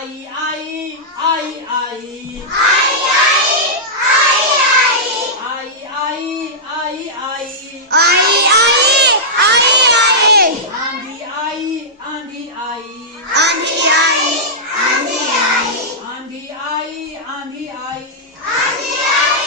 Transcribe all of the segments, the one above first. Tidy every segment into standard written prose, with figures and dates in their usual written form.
आई आई आई आई आई आई आई आई आई आई आई आई आई आई आई आई आंधी आई आंधी आई आंधी आई आंधी आई आंधी आई आंधी आई आंधी आई आंधी आई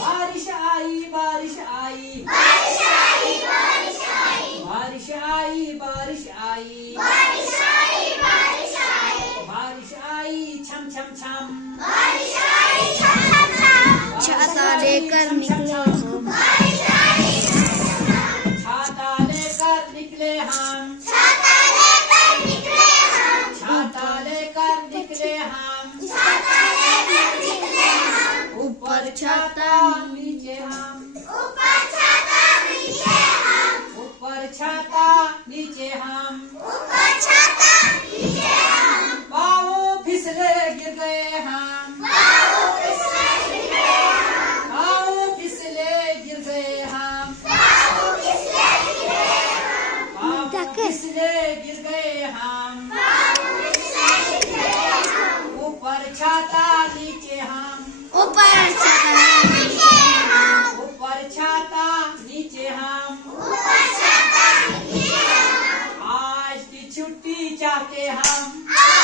बारिश आई बारिश आई बारिश आई बारिश आई बारिश आई बारिश आई बारिश आई बारिश आई बारिश आई छम छम छम बारिश आई छम छम छम छाता लेकर निकले हम बारिश आई छाता लेकर निकले हम छाता लेकर निकले हम छाता लेकर निकले हम छाता लेकर निकले हम ऊपर छाता नीचे हम ऊपर छाता नीचे हम ऊपर छाता नीचे हम ऊपर छाता नीचे हम पाँव फिसले गिर गए हम पाँव फिसले गिर गए हम पाँव फिसले गिर गए हम पाँव फिसले गिर गए हम पाँव फिसले गिर गए हम पाँव फिसले गिर गए हम ऊपर छाता नीचे हम ऊपर छाता नीचे हम ऊपर छाता नीचे हम ऊपर छाता नीचे हम आज की छुट्टी चाहते हम आज